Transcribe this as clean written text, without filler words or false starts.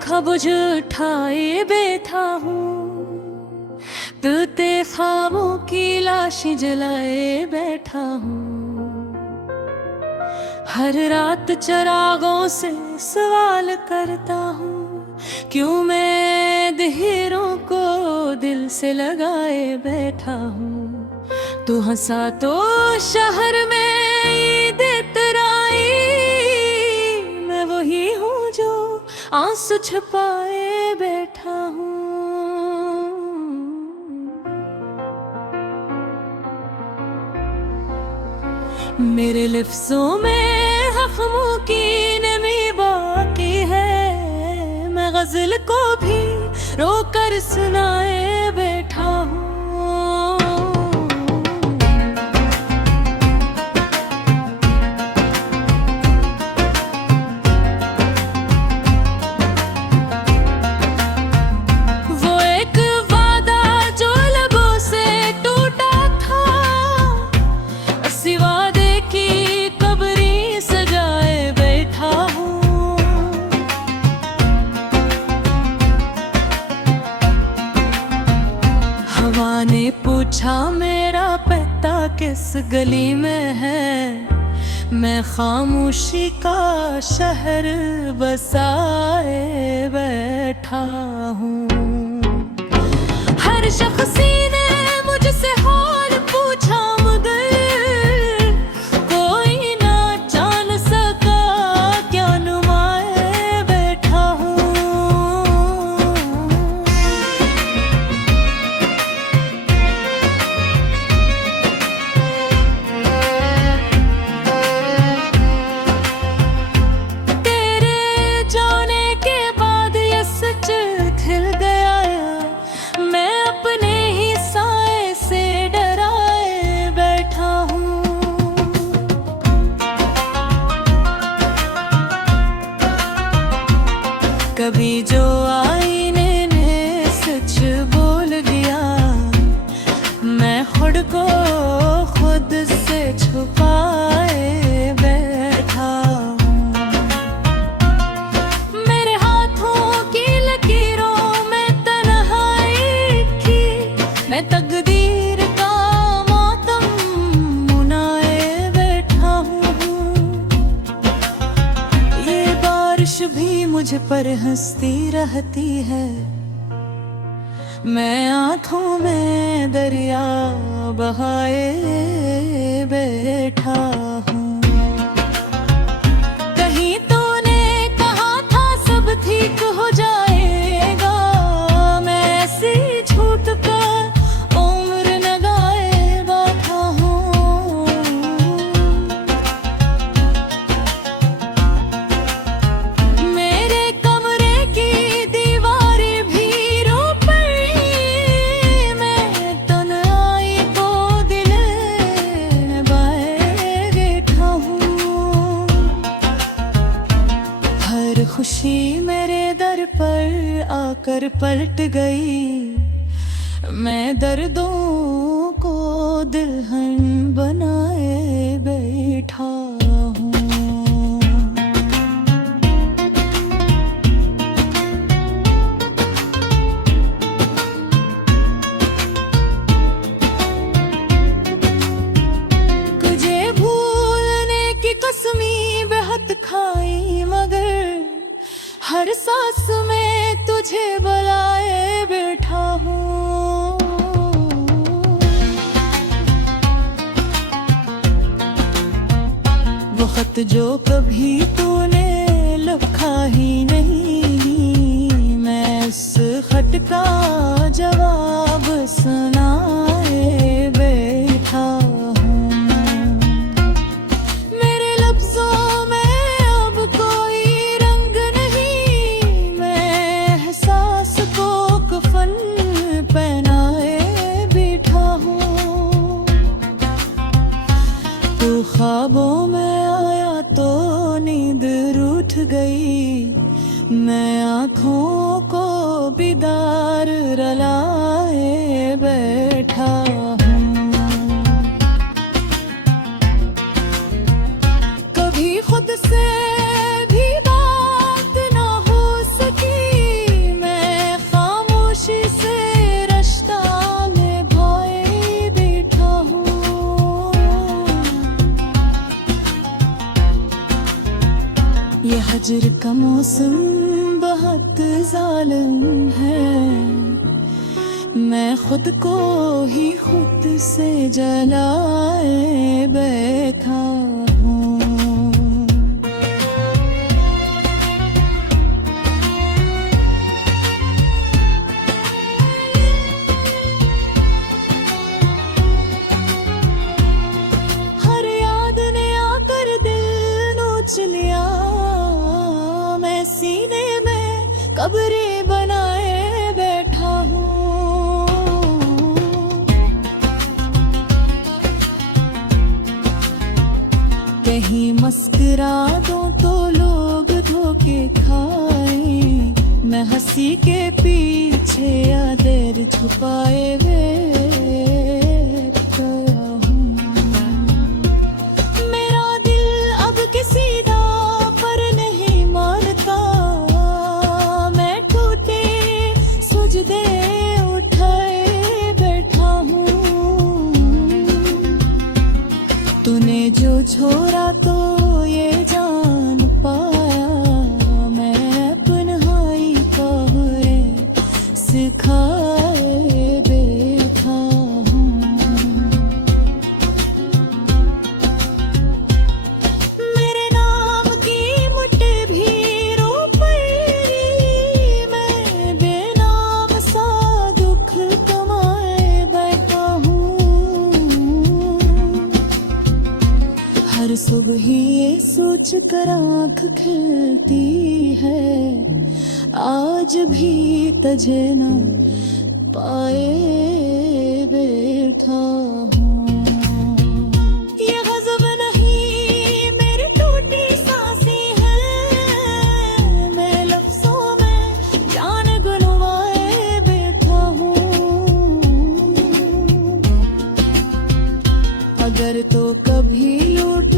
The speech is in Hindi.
आँखा बुझ उठाए बैठा हूँ, तुते ख्वाबों की लाशें जलाए बैठा हूँ। हर रात चरागों से सवाल करता हूँ, क्यों मैं देहरों को दिल से लगाए बैठा हूँ। तू हंसा तो शहर में ईद तराई, मैं वही हूँ जो आंसू छुपाए बैठा हूँ। मेरे लफ्ज़ों में ज़ख्मों की नमी बाकी है, मैं गज़ल को भी रोकर सुनाए बैठा हूँ। वो एक वादा जो लबों से टूटा था, सिवा ने पूछा मेरा पता किस गली में है, मैं खामोशी का शहर बसाए बैठा हूँ। हर शख्स ने मुझसे हाल पूछा, मगर कोई ना जान सका क्या नुमाए बैठा हूँ। कभी जो आईने ने सच बोल दिया, मैं खुद को खुद से छुपाए बैठा हूँ। मेरे हाथों की लकीरों में तन्हाई थी, मैं तकदीर का मातम मुनाए बैठा हूँ। ये बारिश भी मुझ पर हंसती रहती है, मैं आँखों में दरिया बहाए बैठा हूँ। कहीं तूने कहा था सब ठीक हो जाएगा, मैं ऐसी झूठ पर उम्र न गाए बैठा हूँ। मेरे कमरे की दीवारें भी रो पड़ी, मैं तन्हाई को दिल नवाए बैठा हूँ। हर खुशी मेरे दर पर आकर पलट गई, मैं दर्दों को दुल्हन बनाए बैठा हूँ। तुझे भूलने की कसमी बेहद खाई, मगर हर सांस में तुझे बुलाए बैठा हूँ। वो खत जो कभी तूने लिखा ही नहीं, मैं उस खत का जवाब सुनाए बैठा हूँ। मेरे लफ्ज़ों में अब कोई रंग नहीं, मैं एहसास को कफन पहनाए बैठा हूँ। तू ख्वाबों में आया तो नींद रूठ गई, मैं आँखों को बीदार रलाए बैठा हूँ। कभी खुद से भी बात ना हो सकी, हिज्र का मौसम बहुत जालिम है, मैं खुद को ही खुद से जलाए बैठा हूँ। हर याद ने आकर दिल नोच लिया, मैं सीने में कब्रें बनाए बैठा हूँ। कहीं मुस्कुरा दूं तो लोग धोखे खाएं, मैं हंसी के पीछे आदर छुपाए बैठा हूँ। मेरा दिल अब किसी दाव पर नहीं मानता, मैं टूटे सुजदे उठाए बैठा हूँ। तूने जो छोड़ा तो ये जान पाया, मैं पन्हाई कहरे सिखाए बैठा हूँ। मेरे नाम की मुट्ठी भी रो पड़ी, मैं बेनाम सा दुख कमाए बैठा हूँ। हर सुबह ये सोच कर आँख खिलती है, आज भी तुझे न पाए बैठा हूँ। ये गज़ब नहीं मेरी टूटी सांसें हैं, मैं लफ्ज़ों में जान गुनवाए बैठा हूँ। अगर तो कभी लूट